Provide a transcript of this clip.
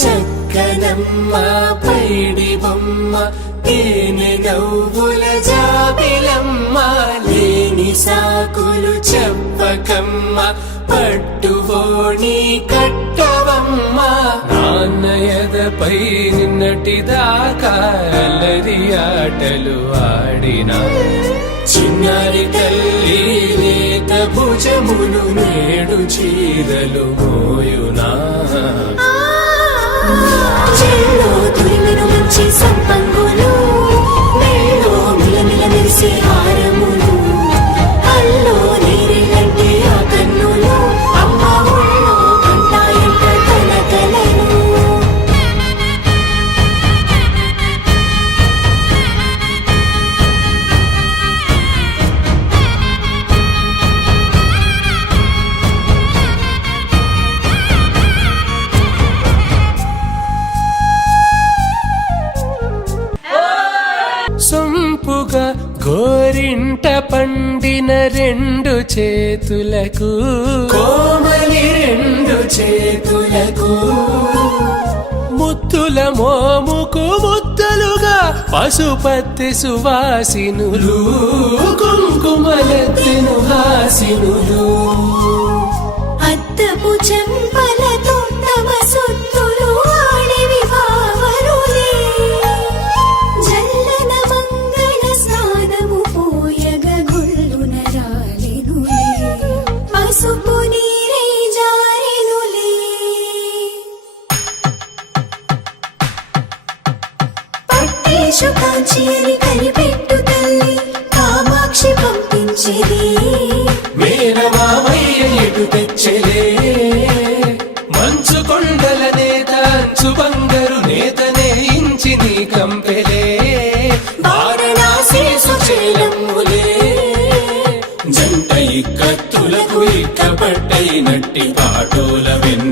చక్కనమ్మ పైడి బొమ్మ తేనె నవ్వుల జాబిలమ్మ లేని సాకులు చెప్పకమ్మ పట్టువోణి కట్టవమ్మ నాన్నయదపై నిన్నటిదాకా అల్లరి ఆటలు ఆడినా చిన్నారి తల్లి లేత భుజములు నేడు చీరలు మోయునా చెల్లో తురిమిన మంచి సంపంగులు మెల్లో మిలమిల మెరిసే హారములు అల్లో నీరెళ్ళంటే ఆ కన్నులు అమ్మ ఒళ్ళో కంటాయంట కలకలను సొంపుగా గోరింట పండిన రెండు చేతులకు కోమలి రెండు చేతులకు ముద్దుల మోముకు ముద్దలుగా పశుపతి సువాసినులు కుంకుమలెత్తిను హాసినులు అద్దపు చెంపలతో తమ సొత్తులు ఆడివి బావరులే జల్లన మంగళ స్నానము పోయగ గొల్లున రాలినులే పసుపు నీరై జారినులే పట్టేశు కాంచి అని కనిపెట్టు తల్లి కామాక్షి పంపించేది మేనమామయ్య ఎటు తెచ్చలే మంచు కొండల నేత అంచు బంగారు నేతనే ఇంచి నీ కంపెలే వారణాసి సుచేలమ్ములే జంట ఇక్కత్తులకు ఇక్కపట్టైనట్టి పాటోల వెన్న